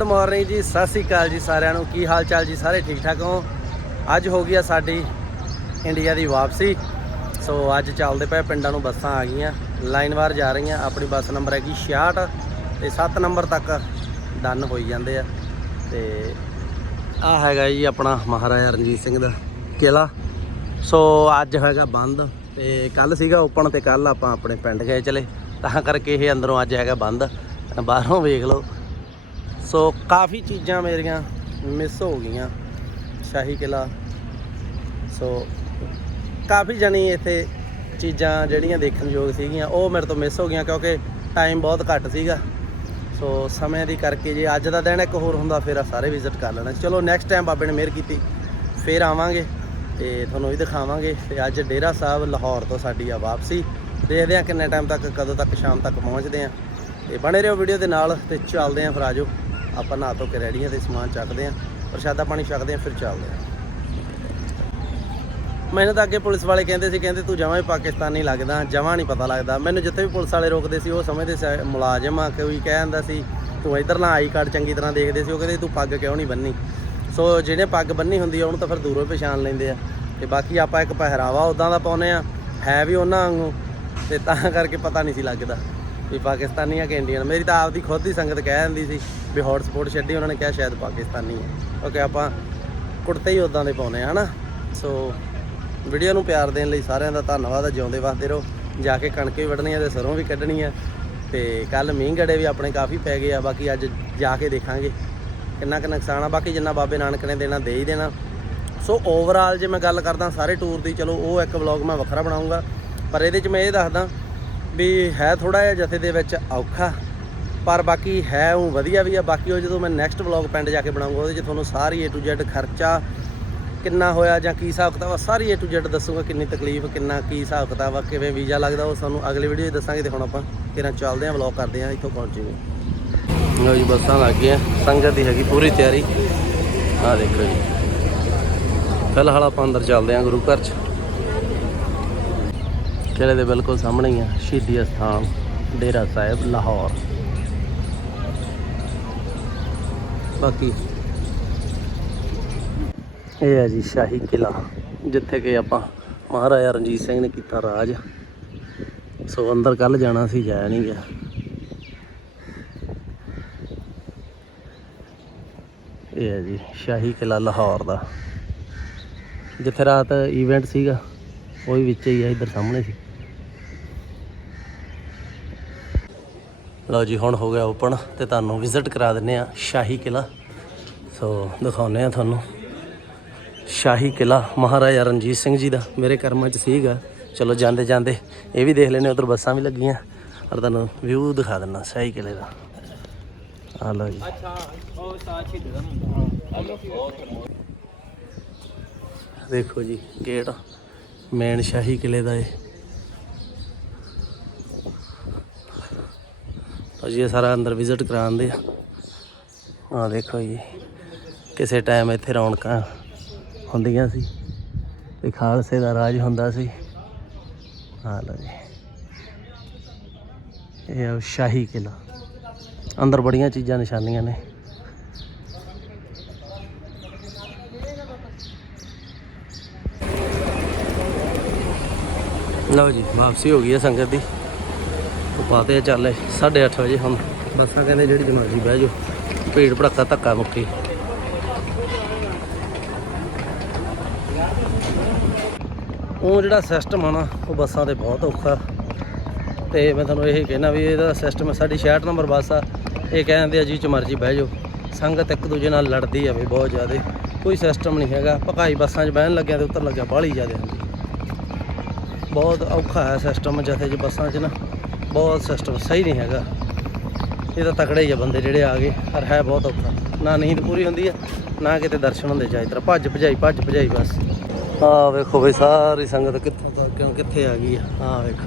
Good morning ਜੀ, ਸਤਿ ਸ੍ਰੀ ਅਕਾਲ ਜੀ ਸਾਰਿਆਂ ਨੂੰ। ਕੀ ਹਾਲ ਚਾਲ ਜੀ? ਸਾਰੇ ਠੀਕ ਠਾਕ ਹੋ? ਅੱਜ ਹੋ ਗਈ ਆ ਸਾਡੀ ਇੰਡੀਆ ਦੀ ਵਾਪਸੀ। ਸੋ ਅੱਜ ਚੱਲਦੇ ਪਏ ਪਿੰਡਾਂ ਨੂੰ ਬੱਸਾਂ ਆ ਗਈਆਂ। ਲਾਈਨਵਾਰ ਜਾ ਰਹੀਆਂ। ਆਪਣੀ ਬੱਸ ਨੰਬਰ ਹੈਗੀ 66 ਤੇ 7 ਨੰਬਰ ਤੱਕ ਡਨ ਹੋਈ ਜਾਂਦੇ ਆ। ਤੇ ਆ ਹੈਗਾ ਜੀ ਆਪਣਾ ਮਹਾਰਾਜਾ ਰਣਜੀਤ ਸਿੰਘ ਦਾ ਕਿਲਾ ਸੋ ਅੱਜ ਹੈਗਾ ਬੰਦ ਤੇ ਕੱਲ ਸੀਗਾ ਓਪਨ ਤੇ ਕੱਲ ਆਪਾਂ ਆਪਣੇ ਪਿੰਡ ਗਏ ਚਲੇ। ਤਾਂ ਕਰਕੇ ਇਹ ਅੰਦਰੋਂ ਅੱਜ ਹੈਗਾ ਬੰਦ। ਬਾਹਰੋਂ ਵੇਖ ਲਓ। ਸੋ ਕਾਫੀ ਚੀਜ਼ਾਂ ਮੇਰੀਆਂ ਮਿਸ ਹੋ ਗਈਆਂ ਸ਼ਾਹੀ ਕਿਲਾ। ਸੋ ਕਾਫੀ ਜਣੀ ਇੱਥੇ ਚੀਜ਼ਾਂ ਜਿਹੜੀਆਂ ਦੇਖਣ ਯੋਗ ਸੀਗੀਆਂ, ਉਹ ਮੇਰੇ ਤੋਂ ਮਿਸ ਹੋ ਗਈਆਂ ਕਿਉਂਕਿ ਟਾਈਮ ਬਹੁਤ ਘੱਟ ਸੀਗਾ। ਸੋ ਸਮੇਂ ਦੀ ਕਰਕੇ ਜੇ ਅੱਜ ਦਾ ਦਿਨ ਇੱਕ ਹੋਰ ਹੁੰਦਾ, ਫਿਰ ਆ ਸਾਰੇ ਵਿਜ਼ਿਟ ਕਰ ਲੈਣਾ। ਚਲੋ ਨੈਕਸਟ ਟਾਈਮ ਬਾਬੇ ਨੇ ਮਿਹਰ ਕੀਤੀ, ਫਿਰ ਆਵਾਂਗੇ ਤੇ ਤੁਹਾਨੂੰ ਵੀ ਦਿਖਾਵਾਂਗੇ। ਤੇ ਅੱਜ ਡੇਰਾ ਸਾਹਿਬ, ਲਾਹੌਰ ਤੋਂ ਸਾਡੀ ਆ ਵਾਪਸੀ। ਦੇਖਦੇ ਆ ਕਿੰਨੇ ਟਾਈਮ ਤੱਕ, ਕਦੋਂ ਤੱਕ, ਸ਼ਾਮ ਤੱਕ ਪਹੁੰਚਦੇ ਆ ਤੇ ਬਣੇ ਰਹੋ ਵੀਡੀਓ ਦੇ ਨਾਲ ਤੇ ਚੱਲਦੇ ਆ ਫਿਰ ਆਜੋ ਆਪਾਂ ਨਹਾ ਧੋ ਕੇ ਰੈਡੀ ਆ ਤੇ ਸਮਾਨ ਚੱਕਦੇ ਆ ਪ੍ਰਸ਼ਾਦਾ ਪਾਣੀ ਛਕਦੇ ਆ ਫਿਰ ਚੱਲਦੇ ਆ ਮੈਨੂੰ ਤਾਂ ਅੱਗੇ ਪੁਲਿਸ ਵਾਲੇ ਕਹਿੰਦੇ ਸੀ, ਕਹਿੰਦੇ ਤੂੰ ਜਮਾਂ ਹੀ ਪਾਕਿਸਤਾਨੀ ਲੱਗਦਾ, ਜਮਾਂ ਨਹੀਂ ਪਤਾ ਲੱਗਦਾ। ਮੈਨੂੰ ਜਿੱਥੇ ਵੀ ਪੁਲਿਸ ਵਾਲੇ ਰੋਕਦੇ ਸੀ, ਉਹ ਸਮਝਦੇ ਸੀ, ਮੁਲਾਜ਼ਮ ਆ, ਕੋਈ ਕਹਿ ਜਾਂਦਾ ਸੀ, ਤੂੰ ਇਧਰ ਨਾ ਆਈ ਕਾਰਡ ਚੰਗੀ ਤਰ੍ਹਾਂ ਦੇਖਦੇ ਸੀ, ਉਹ ਕਹਿੰਦੇ ਤੂੰ ਪੱਗ ਕਿਉਂ ਨਹੀਂ ਬੰਨੀ? ਸੋ ਜਿਹਨੇ ਪੱਗ ਬੰਨੀ ਹੁੰਦੀ ਆ, ਉਹਨੂੰ ਤਾਂ ਫਿਰ ਦੂਰੋਂ ਹੀ ਪਛਾਣ ਲੈਂਦੇ ਆ। ਤੇ ਬਾਕੀ ਆਪਾਂ ਇੱਕ ਪਹਿਰਾਵਾ ਉਦਾਂ ਦਾ ਪਾਉਨੇ ਆ ਹੈ ਵੀ ਉਹਨਾਂ ਵਾਂਗੂ, ਤੇ ਤਾਂ ਕਰਕੇ ਪਤਾ ਨਹੀਂ ਸੀ ਲੱਗਦਾ। ਵੀ ਪਾਕਿਸਤਾਨੀ ਆ ਕਿ ਇੰਡੀਅਨ ਮੇਰੀ ਤਾਂ ਆਪਦੀ ਖੁਦ ਹੀ ਸੰਗਤ ਕਹਿ ਦਿੰਦੀ ਸੀ ਵੀ ਹੌਟ ਸਪੋਟ ਛੱਡੀ, ਉਹਨਾਂ ਨੇ ਕਿਹਾ ਸ਼ਾਇਦ ਪਾਕਿਸਤਾਨੀ ਹੈ। ਓਕੇ, ਆਪਾਂ ਕੁੜਤੇ ਹੀ ਉਦਾਂ ਦੇ ਪਾਉਨੇ ਆ, ਹਨਾ? ਸੋ ਵੀਡੀਓ ਨੂੰ ਪਿਆਰ ਦੇਣ ਲਈ ਸਾਰਿਆਂ ਦਾ ਧੰਨਵਾਦ ਆ, ਜਿਉਂਦੇ ਵਸਦੇ ਰਹੋ। ਜਾ ਕੇ ਕਣਕ ਵੀ ਵੱਢਣੀ ਆ ਤੇ ਸਰੋਂ ਵੀ ਕੱਢਣੀ ਆ ਤੇ ਕੱਲ ਮੀਂਹ ਗੜੇ ਵੀ ਆਪਣੇ ਕਾਫੀ ਪੈ ਗਏ ਆ, ਬਾਕੀ ਅੱਜ ਜਾ ਕੇ ਦੇਖਾਂਗੇ ਕਿੰਨਾ ਕੁ ਨੁਕਸਾਨ ਆ। ਬਾਕੀ ਜਿੰਨਾ ਬਾਬੇ ਨਾਨਕ ਨੇ ਦੇਣਾ, ਦੇ ਹੀ ਦੇਣਾ। ਸੋ ਓਵਰਆਲ ਜੇ ਮੈਂ ਗੱਲ ਕਰਦਾ ਸਾਰੇ ਟੂਰ ਦੀ, ਚਲੋ ਉਹ ਇੱਕ ਵਲੌਗ ਮੈਂ ਵੱਖਰਾ ਬਣਾਉਂਗਾ ਪਰ ਇਹਦੇ 'ਚ ਮੈਂ ਇਹ ਦੱਸਦਾ ਵੀ ਹੈ ਥੋੜਾ ਜਿਹਾ ਜਥੇ ਦੇ ਵਿੱਚ ਔਖਾ, ਪਰ ਬਾਕੀ ਹੈ ਉਹ ਵਧੀਆ ਵੀ ਆ। ਬਾਕੀ ਉਹ ਜਦੋਂ ਮੈਂ ਨੈਕਸਟ ਵਲੌਗ ਪਿੰਡ ਜਾ ਕੇ ਬਣਾਉਂਗਾ, ਉਹਦੇ 'ਚ ਤੁਹਾਨੂੰ ਸਾਰੀ A to Z ਖਰਚਾ ਕਿੰਨਾ ਹੋਇਆ ਜਾਂ ਕੀ ਹਿਸਾਬ ਕਿਤਾਬ ਆ, ਸਾਰੀ A to Z ਦੱਸੂਗਾ ਕਿੰਨੀ ਤਕਲੀਫ, ਕਿੰਨਾ ਕੀ ਹਿਸਾਬ ਕਿਤਾਬ ਆ, ਕਿਵੇਂ ਵੀਜ਼ਾ ਲੱਗਦਾ, ਉਹ ਸਾਨੂੰ ਅਗਲੀ ਵੀਡੀਓ 'ਚ ਦੱਸਾਂਗੇ। ਤੇ ਹੁਣ ਆਪਾਂ ਕਿਰਾਂ ਚੱਲਦੇ ਆਂ ਵਲੌਗ ਕਰਦੇ ਆਂ, ਇੱਥੋਂ ਪਹੁੰਚੇ ਵੀ ਜੀ, ਬੱਸਾਂ ਲੱਗ ਗਈਆਂ ਸੰਗਤ ਦੀ ਹੈਗੀ ਪੂਰੀ ਤਿਆਰੀ। ਆਹ ਦੇਖੋ ਜੀ। ਫਿਲਹਾਲ ਆਪਾਂ ਅੰਦਰ ਚੱਲਦੇ ਆਂ ਗੁਰੂ ਘਰ 'ਚ। ਕਿਲੇ ਦੇ ਬਿਲਕੁਲ ਸਾਹਮਣੇ ਹੀ ਆ, ਸ਼ਹੀਦੀ ਅਸਥਾਨ, ਡੇਰਾ ਸਾਹਿਬ, ਲਾਹੌਰ। ਬਾਕੀ ਇਹ ਹੈ ਜੀ ਸ਼ਾਹੀ ਕਿਲਾ ਜਿੱਥੇ ਕਿ ਆਪਾਂ ਮਹਾਰਾਜਾ ਰਣਜੀਤ ਸਿੰਘ ਨੇ ਕੀਤਾ ਰਾਜ। ਸੋ ਅੰਦਰ ਕੱਲ ਜਾਣਾ ਸੀ, ਜਾਇਆ ਨਹੀਂ ਗਿਆ। ਇਹ ਹੈ ਜੀ ਸ਼ਾਹੀ ਕਿਲਾ ਲਾਹੌਰ ਦਾ। ਜਿੱਥੇ ਰਾਤ ਇਵੈਂਟ ਸੀਗਾ, ਉਹ ਵੀ ਵਿੱਚ ਹੀ ਆ, ਇੱਧਰ ਸਾਹਮਣੇ ਸੀ। ਲਓ ਜੀ, ਹੁਣ ਹੋ ਗਿਆ ਓਪਨ ਤੇ ਤੁਹਾਨੂੰ ਵਿਜ਼ਿਟ ਕਰਾ ਦਿੰਨੇ ਆ ਸ਼ਾਹੀ ਕਿਲਾ ਸੋ ਦਿਖਾਉਨੇ ਆ ਤੁਹਾਨੂੰ। ਸ਼ਾਹੀ ਕਿਲਾ ਮਹਾਰਾਜਾ ਰਣਜੀਤ ਸਿੰਘ ਜੀ ਦਾ, ਮੇਰੇ ਕਰਮਾਂ 'ਚ ਸੀਗਾ। ਚਲੋ ਜਾਂਦੇ ਜਾਂਦੇ। ਇਹ ਵੀ ਦੇਖ ਲੈਨੇ ਉਧਰ ਬੱਸਾਂ ਵੀ ਲੱਗੀਆਂ। ਔਰ ਤੁਹਾਨੂੰ ਵਿਊ ਦਿਖਾ ਦਿੰਨਾ, ਸ਼ਾਹੀ ਕਿਲੇ ਦਾ। ਆ ਲਓ ਜੀ। ਦੇਖੋ ਜੀ, ਗੇਟ ਮੇਨ ਸ਼ਾਹੀ ਕਿਲੇ ਦਾ ਤਾਂ ਜੀ, ਇਹ ਸਾਰਾ ਅੰਦਰ ਵਿਜ਼ਿਟ ਕਰਾਉਂਦੇ ਆ। ਆ ਦੇਖੋ ਜੀ, ਕਿਸੇ ਟਾਈਮ ਇੱਥੇ ਰੌਣਕਾਂ ਹੁੰਦੀਆਂ ਸੀ ਤੇ ਖਾਲਸੇ ਦਾ ਰਾਜ ਹੁੰਦਾ ਸੀ। ਆ ਲਓ ਜੀ, ਇਹ ਆ ਸ਼ਾਹੀ ਕਿਲਾ ਅੰਦਰ ਬੜੀਆਂ ਚੀਜ਼ਾਂ ਨਿਸ਼ਾਨੀਆਂ ਨੇ। ਲਓ ਜੀ, ਵਾਪਸੀ ਹੋ ਗਈ ਹੈ ਸੰਗਤ ਦੀ। ਪਾਤੇ ਆ, ਚੱਲੇ 8:30 ਵਜੇ ਹੁਣ। ਬੱਸਾਂ ਕਹਿੰਦੇ ਜਿਹੜੀ ਮਰਜ਼ੀ ਬਹਿ ਜਾਓ। ਭੀੜ ਭੜੱਕਾ ਧੱਕਾ ਮੁੱਕੀ। ਉਹ ਜਿਹੜਾ ਸਿਸਟਮ ਆ ਨਾ, ਉਹ ਬੱਸਾਂ ਤੇ ਬਹੁਤ ਔਖਾ। ਤੇ ਮੈਂ ਤੁਹਾਨੂੰ ਇਹ ਕਹਿਣਾ ਵੀ ਇਹਦਾ ਸਿਸਟਮ ਸਾਡੀ 66 ਨੰਬਰ ਬੱਸ ਆ। ਇਹ ਕਹਿੰਦੇ ਆ, ਜੀ ਚ ਮਰਜ਼ੀ ਬਹਿ ਜਾਓ। ਸੰਗਤ ਇੱਕ ਦੂਜੇ ਨਾਲ ਲੜਦੀ ਆ ਵੀ ਬਹੁਤ ਜ਼ਿਆਦਾ। ਕੋਈ ਸਿਸਟਮ ਨਹੀਂ ਹੈਗਾ। ਭਕਾਈ ਬੱਸਾਂ 'ਚ ਬਹਿਣ ਲੱਗਿਆ ਤੇ ਉੱਤਰ ਲੱਗਿਆ ਬਾਹਲੀ ਜ਼ਿਆਦਾ ਬਹੁਤ ਔਖਾ ਹੈ ਸਿਸਟਮ ਜਥੇ 'ਚ ਬੱਸਾਂ 'ਚ ਨਾ। ਬਹੁਤ ਸਿਸਟਮ ਸਹੀ ਨਹੀਂ ਹੈਗਾ। ਇਹ ਤਾਂ ਤਕੜੇ ਹੀ ਆ ਬੰਦੇ ਜਿਹੜੇ ਆ ਗਏ, ਪਰ ਹੈ ਬਹੁਤ ਔਖਾ। ਨਾ ਨੀਂਦ ਪੂਰੀ ਹੁੰਦੀ ਆ, ਨਾ ਕਿਤੇ ਦਰਸ਼ਨ ਹੁੰਦੇ ਚਾਹੀ ਤਰ੍ਹਾਂ। ਭੱਜ ਭਜਾਈ ਭੱਜ ਭਜਾਈ ਬਸ। ਆਹ ਵੇਖੋ ਬਈ, ਸਾਰੀ ਸੰਗਤ ਕਿੱਥੋਂ ਤੋਂ ਕਿਉਂ ਕਿੱਥੇ ਆ ਗਈ ਆ? ਆਹ ਵੇਖੋ।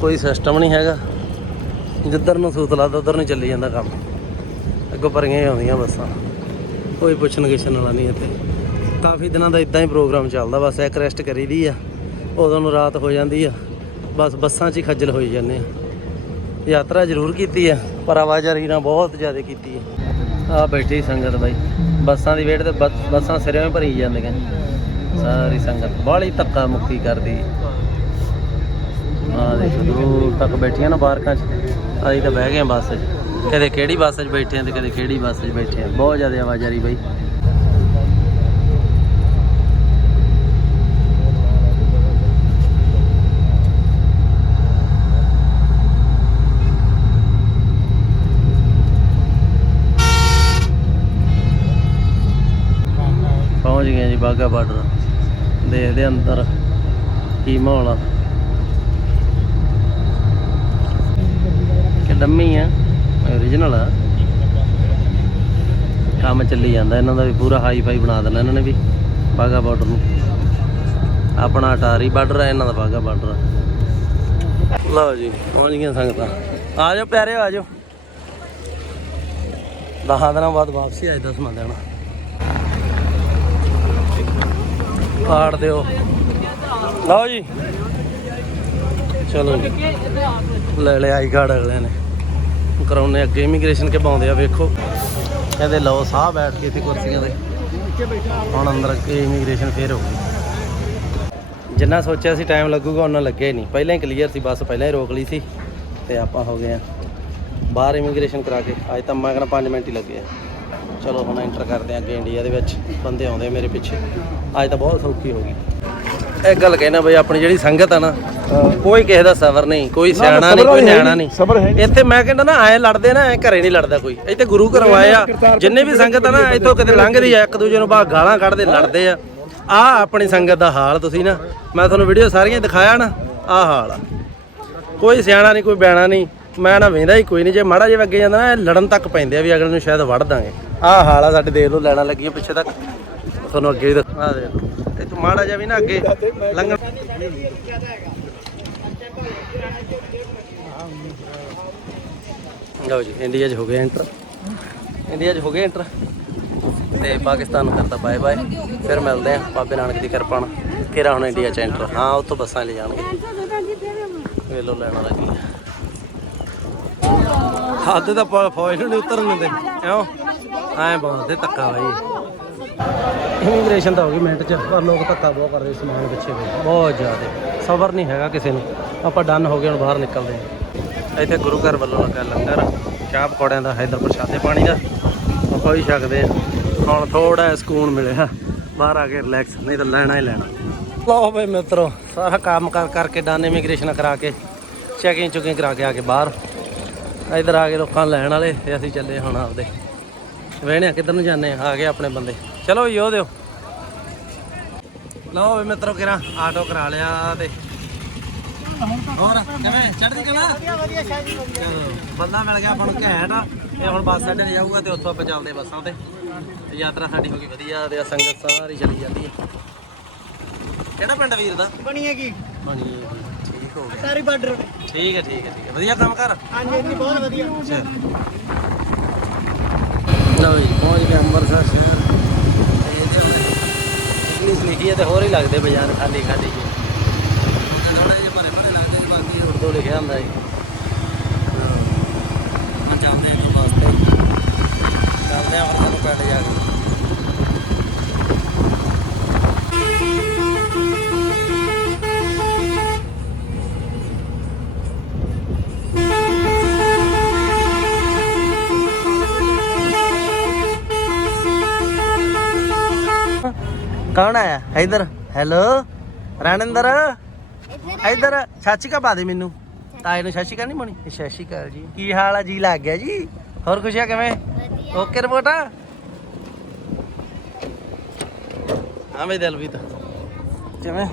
ਕੋਈ ਸਿਸਟਮ ਨਹੀਂ ਹੈਗਾ। ਜਿੱਧਰ ਨੂੰ ਸੂਤ ਲਾਦਾ, ਉਧਰ ਨੂੰ ਚੱਲੀ ਜਾਂਦਾ ਕੰਮ। ਅੱਗੋਂ ਭਰੀਆਂ ਹੀ ਆਉਂਦੀਆਂ ਬੱਸਾਂ। ਕੋਈ ਪੁੱਛਣ ਗਿੱਛਣ ਵਾਲਾ ਨਹੀਂ ਇੱਥੇ। ਕਾਫੀ ਦਿਨਾਂ ਦਾ ਇਦਾਂ ਹੀ ਪ੍ਰੋਗਰਾਮ ਚੱਲਦਾ, ਬਸ ਇੱਕ ਰੈਸਟ ਕਰੀਦੀ ਆ। ਉਦੋਂ ਨੂੰ ਰਾਤ ਹੋ ਜਾਂਦੀ ਆ। ਬਸ ਬੱਸਾਂ 'ਚ ਹੀ ਖੱਜਲ ਹੋਈ ਜਾਂਦੇ ਆ। ਯਾਤਰਾ ਜ਼ਰੂਰ ਕੀਤੀ ਆ, ਪਰ ਆਵਾਜਾਈ ਨਾ ਬਹੁਤ ਜ਼ਿਆਦਾ ਕੀਤੀ ਹੈ ਆ ਬੈਠੀ ਸੰਗਤ ਬਾਈ। ਬੱਸਾਂ ਦੀ ਵੇਟ ਤੇ ਬੱਸਾਂ ਸਿਰੇ ਭਰੀ ਜਾਂਦੀਆਂ ਸਾਰੀ ਸੰਗਤ ਬਾਹਲੀ ਧੱਕਾ ਮੁੱਕੀ ਕਰਦੀ। ਆ ਦੇਖ, ਦੂਰ ਤੱਕ ਬੈਠੀਆਂ ਨਾ ਪਾਰਕਾਂ 'ਚ। ਅਸੀਂ ਤਾਂ ਬਹਿ ਗਏ ਬੱਸ 'ਚ। ਕਦੇ ਕਿਹੜੀ ਬੱਸ 'ਚ ਬੈਠੇ ਆ ਤੇ ਕਦੇ ਕਿਹੜੀ ਬੱਸ 'ਚ ਬੈਠੇ ਆ। ਬਹੁਤ ਜ਼ਿਆਦਾ ਆਵਾਜਾਈ ਬਾਈ। ਪਹੁੰਚ ਗਏ ਜੀ ਬਾਗਾ ਬਾਰਡਰ। ਦੇਖਦੇ ਅੰਦਰ ਕੀ ਮਾਹੌਲ ਆ। ਕਿ ਡੰਮੀ ਆ ਓਰੀਜਨਲ ਆ। ਕੰਮ ਚੱਲੀ ਜਾਂਦਾ, ਇਹਨਾਂ ਦਾ ਵੀ ਪੂਰਾ ਹਾਈ ਫਾਈ ਬਣਾ ਦੇਣਾ ਇਹਨਾਂ ਨੇ ਵੀ ਬਾਗਾ ਬਾਰਡਰ ਨੂੰ। ਆਪਣਾ ਅਟਾਰੀ ਬਾਰਡਰ ਆ, ਇਹਨਾਂ ਦਾ ਬਾਗਾ ਬਾਰਡਰ ਲਓ ਜੀ, ਪਹੁੰਚ ਗਈਆਂ ਸੰਗਤਾਂ। ਆ ਜਾਓ ਪਿਆਰੇ, ਆ ਜਾਓ। ਦਸਾਂ ਦਿਨਾਂ ਬਾਅਦ ਵਾਪਸੀ ਆਏ ਦਸਵਾਂ ਦਿਨ ਕਾਰਡ ਦਿਓ। ਲਓ ਜੀ। ਚਲੋ ਜੀ। ਲੈ ਲਿਆ ਆਈ ਕਾਰਡ ਅਗਲੇ ਨੇ। ਕਰਾਉਨੇ ਅੱਗੇ ਇਮੀਗ੍ਰੇਸ਼ਨ ਕੇ ਪਾਉਂਦੇ ਆ, ਵੇਖੋ। ਕਹਿੰਦੇ ਲਓ ਸਾਹ ਬੈਠ ਕੇ ਇੱਥੇ ਕੁਰਸੀਆਂ ਤੇ। ਹੁਣ ਅੰਦਰ ਅੱਗੇ ਇਮੀਗ੍ਰੇਸ਼ਨ ਫੇਰ ਹੋਊਗੀ ਜਿੰਨਾ ਸੋਚਿਆ ਸੀ ਟਾਈਮ ਲੱਗੂਗਾ ਉਹਨਾਂ ਲੱਗਿਆ ਹੀ ਨਹੀਂ। ਪਹਿਲਾਂ ਹੀ ਕਲੀਅਰ ਸੀ, ਬੱਸ ਪਹਿਲਾਂ ਹੀ ਰੋਕ ਲਈ ਸੀ। ਤੇ ਆਪਾਂ ਹੋ ਗਏ ਆ। ਬਾਹਰ ਇਮੀਗ੍ਰੇਸ਼ਨ ਕਰਾ ਕੇ। ਅੱਜ ਤਾਂ ਮੈਂ ਕਹਿੰਦਾ 5 ਮਿੰਟ ਹੀ ਲੱਗੇ ਆ। ਚਲੋ ਹੁਣ ਐਂਟਰ ਕਰਦੇ ਆ ਅੱਗੇ ਇੰਡੀਆ ਦੇ ਵਿੱਚ ਬੰਦੇ ਆਉਂਦੇ ਮੇਰੇ ਪਿੱਛੇ। ਅੱਜ ਤਾਂ ਬਹੁਤ ਸੌਖੀ ਹੋ ਗਈ। ਇੱਕ ਗੱਲ ਕਹਿਣਾ ਬਈ ਆਪਣੀ ਜਿਹੜੀ ਸੰਗਤ ਆ ਨਾ ਕੋਈ ਕਿਸੇ ਦਾ ਸਬਰ ਨਹੀਂ ਕੋਈ ਸਿਆਣਾ ਨਹੀਂ ਕੋਈ ਨਿਆਣਾ ਨਹੀਂ। ਇੱਥੇ ਮੈਂ ਕਹਿੰਦਾ ਨਾ ਐ ਲੜਦੇ ਨਾ ਐ ਘਰੇ ਨਹੀਂ ਲੜਦਾ ਕੋਈ। ਇੱਥੇ ਗੁਰੂ ਆ ਜਿੰਨੇ ਵੀ ਸੰਗਤ ਆ ਨਾ ਇੱਥੋਂ ਕਿਤੇ ਲੰਘਦੀ ਆ ਇੱਕ ਦੂਜੇ ਨੂੰ ਬਾ ਗਾਲਾਂ ਕੱਢਦੇ ਲੜਦੇ ਆ। ਆ ਆਪਣੀ ਸੰਗਤ ਦਾ ਹਾਲ ਤੁਸੀਂ ਨਾ ਮੈਂ ਤੁਹਾਨੂੰ ਵੀਡੀਓ ਸਾਰੀਆਂ ਦਿਖਾਇਆ ਨਾ ਆ ਹਾਲ ਆ। ਕੋਈ ਸਿਆਣਾ ਨਹੀਂ ਕੋਈ ਬਿਆਣਾ ਨਹੀਂ। ਮੈਂ ਨਾ ਵੇਂਦਾ ਹੀ, ਕੋਈ ਨਹੀਂ ਜੇ ਮਾੜਾ ਜਿਹਾ ਅੱਗੇ ਜਾਂਦਾ ਨਾ, ਇਹ ਲੜਨ ਤੱਕ ਪੈਂਦੇ ਆ ਵੀ ਅਗਲੇ ਨੂੰ ਸ਼ਾਇਦ ਵੜ ਦਾਂਗੇ। ਆਹ ਹਾਲ ਆ ਸਾਡੇ ਦੇਖ ਲਓ, ਲੈਣਾ ਲੱਗੀਆਂ ਪਿੱਛੇ ਤੱਕ। ਤੁਹਾਨੂੰ ਅੱਗੇ ਵੀ ਦਿਖਾ ਦੇ। ਤੇ ਤੂੰ ਮਾੜਾ ਜਿਹਾ ਵੀ ਨਾ ਅੱਗੇ ਲੰਘਣ। ਲਓ ਜੀ, ਇੰਡੀਆ 'ਚ ਹੋ ਗਏ ਐਂਟਰ ਇੰਡੀਆ 'ਚ ਹੋ ਗਏ ਐਂਟਰ ਤੇ ਪਾਕਿਸਤਾਨ ਨੂੰ ਕਰਦਾ ਬਾਏ ਬਾਏ ਫਿਰ ਮਿਲਦੇ ਆ, ਬਾਬੇ ਨਾਨਕ ਦੀ ਕਿਰਪਾ ਨਾਲ। ਕਿਹੜਾ ਹੁਣ ਇੰਡੀਆ 'ਚ ਐਂਟਰ ਹਾਂ, ਉੱਥੋਂ ਬੱਸਾਂ ਲੈ ਵੇਲੋ ਲੈਣਾ ਲੱਗੀ ਹੱਦ ਤਾਂ ਪ- ਫੌਜ ਨੂੰ ਨਹੀਂ ਉਤਰਨ ਦਿੰਦੇ। ਕਿਉਂ? ਐਂ ਬਹੁਤ ਧੱਕਾ ਬਾਈ। ਇਮੀਗ੍ਰੇਸ਼ਨ ਤਾਂ ਹੋ ਗਈ ਮਿੰਟ 'ਚ, ਪਰ ਲੋਕ ਧੱਕਾ ਬਹੁਤ ਕਰ ਰਹੇ ਸਮਾਨ ਪਿੱਛੇ ਵੀ ਬਹੁਤ ਜ਼ਿਆਦਾ। ਸਬਰ ਨਹੀਂ ਹੈਗਾ ਕਿਸੇ ਨੂੰ। ਆਪਾਂ ਡਨ ਹੋ ਗਏ, ਹੁਣ ਬਾਹਰ ਨਿਕਲਦੇ ਹਾਂ। ਇੱਥੇ ਗੁਰੂ ਘਰ ਵੱਲੋਂ ਲੱਗਾ ਲੰਗਰ। ਚਾਹ ਪਕੌੜਿਆਂ ਦਾ, ਹੈਦਰ ਪ੍ਰਸ਼ਾਦੇ ਪਾਣੀ ਦਾ। ਆਪਾਂ ਵੀ ਛਕਦੇ ਹਾਂ। ਹੁਣ ਥੋੜਾ ਜਿਹਾ ਸਕੂਨ ਮਿਲਿਆ। ਬਾਹਰ ਆ ਕੇ ਰਿਲੈਕਸ ਨਹੀਂ ਤਾਂ ਲੈਣਾ ਹੀ ਲੈਣਾ। ਲਓ ਬਈ ਮਿੱਤਰੋ, ਸਾਰਾ ਕੰਮ ਕਰ ਕਰਕੇ ਡਨ ਇਮੀਗ੍ਰੇਸ਼ਨ ਕਰਾ ਕੇ ਚੈਕਿੰਗ ਚੁਕਿੰਗ ਕਰਾ ਕੇ ਆ ਕੇ ਬਾਹਰ। ਇਧਰ ਆ ਕੇ ਲੋਕਾਂ ਲੈਣ ਵਾਲੇ ਤੇ ਅਸੀਂ ਚੱਲੇ ਹੁਣ ਆਪਦੇ। ਵੇਹਣੇ ਆ ਕਿੱਧਰ ਨੂੰ ਜਾਂਦੇ ਆ? ਗਏ ਆਪਣੇ ਬੰਦੇ। ਚਲੋ ਯੋ ਦਿਓ। ਲਓ ਵੀ ਮਿੱਤਰੋ ਕਿਰਾ ਆਟੋ ਕਰਾ ਲਿਆ ਤੇ। ਹੋਰ ਕਿਵੇਂ? ਚੜ੍ਹਦੀ ਕਲਾ? ਵਧੀਆ ਵਧੀਆ ਸ਼ਾਇਦ ਵਧੀਆ ਬੰਦਾ ਮਿਲ ਗਿਆ ਆਪਾਂ ਨੂੰ ਘੈਂਟ ਇਹ ਹੁਣ ਬੱਸ ਅੱਡੇ ਤੇ ਜਾਊਗਾ ਤੇ ਉੱਥੋਂ ਆਪਾਂ ਚੱਲਦੇ ਬੱਸਾਂ ਤੇ। ਤੇ ਯਾਤਰਾ ਸਾਡੀ ਹੋ ਗਈ ਵਧੀਆ ਤੇ ਸੰਗਤ ਸਾਰੀ ਚਲੀ ਜਾਂਦੀ ਹੈ। ਕਿਹੜਾ ਪਿੰਡ ਵੀਰ ਦਾ? ਬਣੀ ਹੈਗੀ। ਬਣੀ ਠੀਕ ਹੋ ਗਿਆ ਸਾਰੀ ਬਾਰਡਰ ਠੀਕ ਹੈ ਠੀਕ ਹੈ ਠੀਕ ਹੈ। ਵਧੀਆ ਕੰਮ ਕਰ? ਹਾਂਜੀ ਹਾਂਜੀ ਬਹੁਤ ਵਧੀਆ। ਲਓ ਜੀ ਪਹੁੰਚ ਗਏ ਅੰਮ੍ਰਿਤਸਰ। ਸ਼ਹਿਰ ਤੇ ਇਹਦੇ ਉੱਤੇ ਇੰਗਲਿਸ਼ ਲਿਖੀ ਹੈ ਤੇ ਹੋਰ ਹੀ ਲੱਗਦੇ ਬਾਜ਼ਾਰ ਖਾਲੀ ਖਾਲੀ ਜਿਹੇ ਥੋੜਾ ਜਿਹਾ ਭਰੇ ਭਰੇ ਲੱਗਦੇ ਨੇ ਬਾਕੀ ਉਰਦੂ ਲਿਖਿਆ ਹੁੰਦਾ ਹੈ ਹਾਂ। ਚੱਲਦੇ ਹਾਂ ਜੋ ਵਾਸਤੇ। ਚੱਲਦੇ ਹਾਂ ਅੰਮ੍ਰਿਤਸਰ ਨੂੰ ਪਿੰਡ ਜਾ ਕੇ। ਕੌਣ ਆਇਆ? ਇਧਰ ਹੈਲੋ ਰਣਿੰਦਰ? ਇਧਰ ਸਤਿ ਕਾ ਪਾ ਦੇ ਮੈਨੂੰ। ਤਾਏ ਨੂੰ ਅਕਾਲ ਨਹੀਂ ਬਣੀ ਅਕਾਲ ਜੀ। ਕੀ ਹਾਲ ਆ? ਜੀ ਲੱਗ ਗਿਆ ਜੀ। ਹੋਰ ਖੁਸ਼ੀਆ ਕਿਵੇਂ? ਓਕੇ ਰਿਪੋਰਟ ਆ? ਹਾਂ ਬਈ ਦਿਲਪ੍ਰੀਤ ਕਿਵੇਂ?